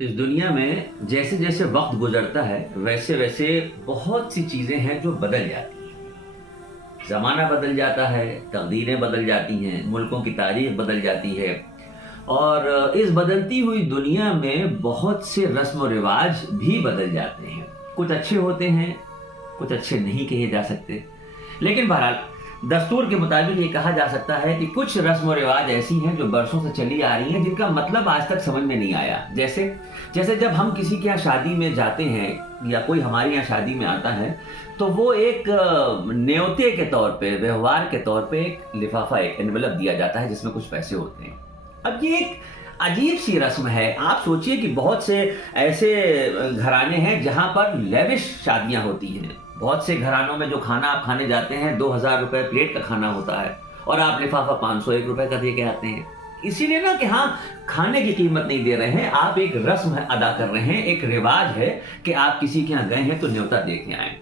इस दुनिया में जैसे जैसे वक्त गुजरता है वैसे वैसे बहुत सी चीज़ें हैं जो बदल जाती हैं। ज़माना बदल जाता है, तकदीरें बदल जाती हैं, मुल्कों की तारीख बदल जाती है और इस बदलती हुई दुनिया में बहुत से रस्म व रिवाज भी बदल जाते हैं। कुछ अच्छे होते हैं, कुछ अच्छे नहीं कहे जा सकते, लेकिन बहरहाल दस्तूर के मुताबिक ये कहा जा सकता है कि कुछ रस्म और रिवाज ऐसी हैं जो बरसों से चली आ रही हैं, जिनका मतलब आज तक समझ में नहीं आया। जैसे जैसे जब हम किसी के यहाँ शादी में जाते हैं या कोई हमारे यहाँ शादी में आता है तो वो एक न्योते के तौर पे, व्यवहार के तौर पे एक लिफाफा, एक एनवेलप दिया जाता है जिसमें कुछ पैसे होते हैं। अब ये एक अजीब सी रस्म है। आप सोचिए कि बहुत से ऐसे घराने हैं जहाँ पर लेविश शादियाँ होती हैं। बहुत से घरानों में जो खाना आप खाने जाते हैं 2000 रुपए प्लेट का खाना होता है और आप लिफाफा 501 रुपए का दे के आते हैं। इसीलिए ना कि हाँ, खाने की कीमत नहीं दे रहे हैं, आप एक रस्म अदा कर रहे हैं, एक रिवाज है कि आप किसी के यहाँ गए हैं तो न्योता दे के आए।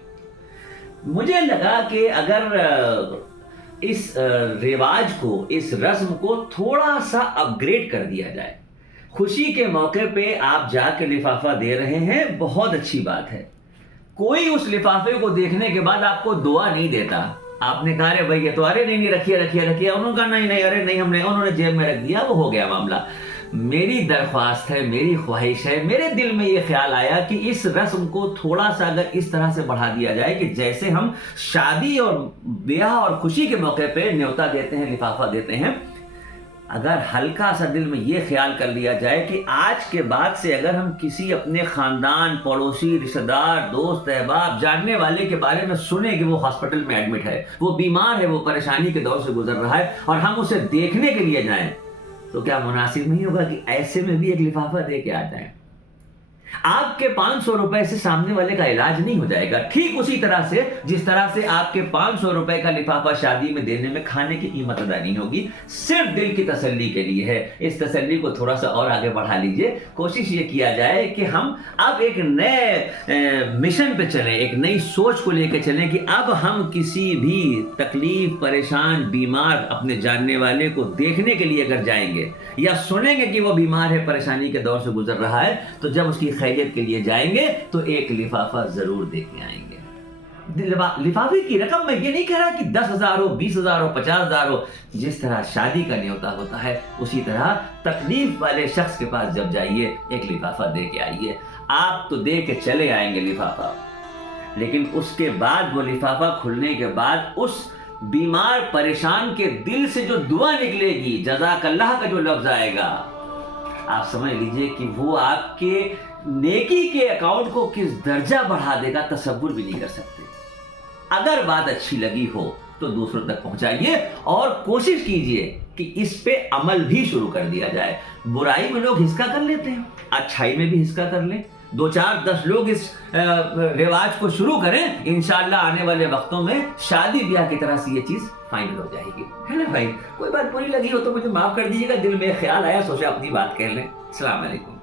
मुझे लगा कि अगर इस रिवाज को, इस रस्म को थोड़ा सा अपग्रेड कर दिया जाए। खुशी के मौके पे आप जाके लिफाफा दे रहे हैं, बहुत अच्छी बात है। कोई उस लिफाफे को देखने के बाद आपको दुआ नहीं देता। आपने कहा अरे भाई ये तो, अरे नहीं नहीं रखिए रखिए रखिए, उन्होंने कहा नहीं नहीं, अरे नहीं हमने, उन्होंने जेब में रख दिया, वो हो गया मामला। मेरी दरख्वास्त है, मेरी ख्वाहिश है, मेरे दिल में ये ख्याल आया कि इस रस्म को थोड़ा सा अगर इस तरह से बढ़ा दिया जाए कि जैसे हम शादी और ब्याह और खुशी के मौके पे न्योता देते हैं, लिफाफा देते हैं, अगर हल्का सा दिल में ये ख्याल कर लिया जाए कि आज के बाद से अगर हम किसी अपने खानदान, पड़ोसी, रिश्तेदार, दोस्त, अहबाब, जानने वाले के बारे में सुने कि वो हॉस्पिटल में एडमिट है, वो बीमार है, वो परेशानी के दौर से गुजर रहा है और हम उसे देखने के लिए जाएं, तो क्या मुनासिब नहीं होगा कि ऐसे में भी एक लिफाफा दे के आ जाए? आपके 500 रुपए से सामने वाले का इलाज नहीं हो जाएगा। ठीक उसी तरह से जिस तरह से आपके 500 रुपए का लिफाफा शादी में देने में खाने की कीमत अदा नहीं होगी, सिर्फ दिल की तसल्ली के लिए है। इस तसल्ली को थोड़ा सा और आगे बढ़ा लीजिए। कोशिश ये किया जाए कि हम अब एक नए मिशन पे चलें, एक नई सोच को लेकर चलें कि अब हम किसी भी तकलीफ, परेशान, बीमार अपने जानने वाले को देखने के लिए अगर जाएंगे या सुनेंगे कि वो बीमार है, परेशानी के दौर से गुजर रहा है, तो जब उसकी खैरियत के लिए जाएंगे तो एक लिफाफा जरूर दे के आएंगे। लिफाफे की रकम मैं ये नहीं कह रहा कि 10,000 हो, 20,000 हो, 50,000 हो। जिस तरह शादी का न्योता होता है उसी तरह तकलीफ वाले शख्स के पास जब जाइए, एक लिफाफा दे के आइए। आप तो दे के चले आएंगे लिफाफा, लेकिन उसके बाद वो लिफाफा खुलने के बाद उस बीमार परेशान के दिल से जो दुआ निकलेगी, जज़ाकल्लाह का जो लफ्ज आएगा, आप समझ लीजिए कि वो आपके नेकी के अकाउंट को किस दर्जा बढ़ा देगा, तसव्वुर भी नहीं कर सकते। अगर बात अच्छी लगी हो तो दूसरों तक पहुंचाइए और कोशिश कीजिए कि इस पे अमल भी शुरू कर दिया जाए। बुराई में लोग हिस्सा कर लेते हैं, अच्छाई में भी हिस्सा कर लें। 2, 4, 10 लोग इस रिवाज को शुरू करें, इंशाअल्लाह आने वाले वक्तों में शादी ब्याह की तरह से ये चीज फाइनल हो जाएगी, है ना भाई? कोई बात बुरी लगी हो तो मुझे माफ कर दीजिएगा, दिल में ख्याल आया, सोचा अपनी बात कह लें। अस्सलाम वालेकुम।